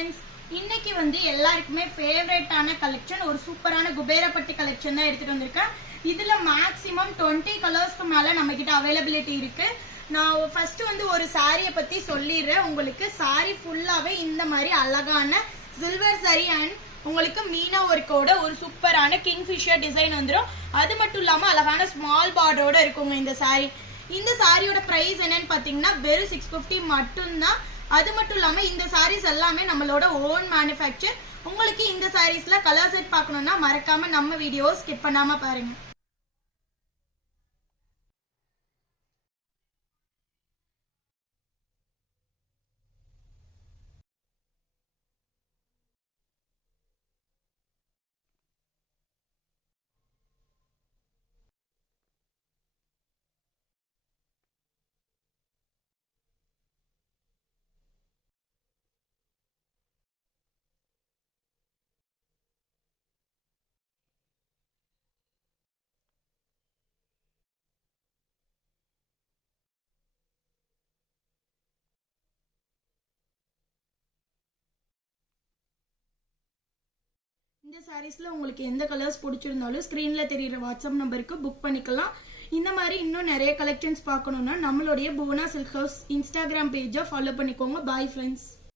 friends, இன்னைக்கு வந்து எல்லாருக்குமே ஃபேவரட்டான கலெக்ஷன் ஒரு சூப்பரான குபேரப்பட்டு கலெக்ஷன் தான் எடுத்துட்டு வந்திருக்கேன். இதுல மேக்ஸிமம் 20 கலர்ஸ்க்கு மேல நம்ம கிட்ட அவைலபிலிட்டி இருக்கு. நான் ஃபர்ஸ்ட் வந்து ஒரு சாரியை பத்தி சொல்லிடுறேன். உங்களுக்கு சாரி ஃபுல்லாவே இந்த மாதிரி அழகான சில்வர் சாரி அண்ட் உங்களுக்கு மீனா ஒர்க்கோட ஒரு சூப்பரான கிங்ஃபிஷர் டிசைன் வந்துடும். அது மட்டும் இல்லாம அழகான ஸ்மால் பார்டரோட இருக்குங்க இந்த சாரி. இந்த சாரியோட பிரைஸ் என்னன்னு பாத்தீங்கன்னா வெறும் 650 மட்டும்தான். அது மட்டும் இல்லாம இந்த சாரீஸ் எல்லாமே நம்மளோட ஓன் மேனுஃபேக்சர். உங்களுக்கு இந்த சாரீஸ்ல கலர் செட் பார்க்கணும்னா மறக்காம நம்ம வீடியோ ஸ்கிப் பண்ணாம பாருங்க. இந்த சாரீஸ்ல உங்களுக்கு எந்த கலர்ஸ் பிடிச்சிருந்தாலும் ஸ்கிரீன்ல தெரியுற வாட்ஸ்அப் நம்பருக்கு புக் பண்ணிக்கலாம். இந்த மாதிரி இன்னும் நிறைய கலெக்ஷன்ஸ் பார்க்கணும்னா நம்மளுடைய புவனா சில்க் ஹவுஸ் இன்ஸ்டாகிராம் பேஜை ஃபாலோ பண்ணிக்கோங்க. Bye friends.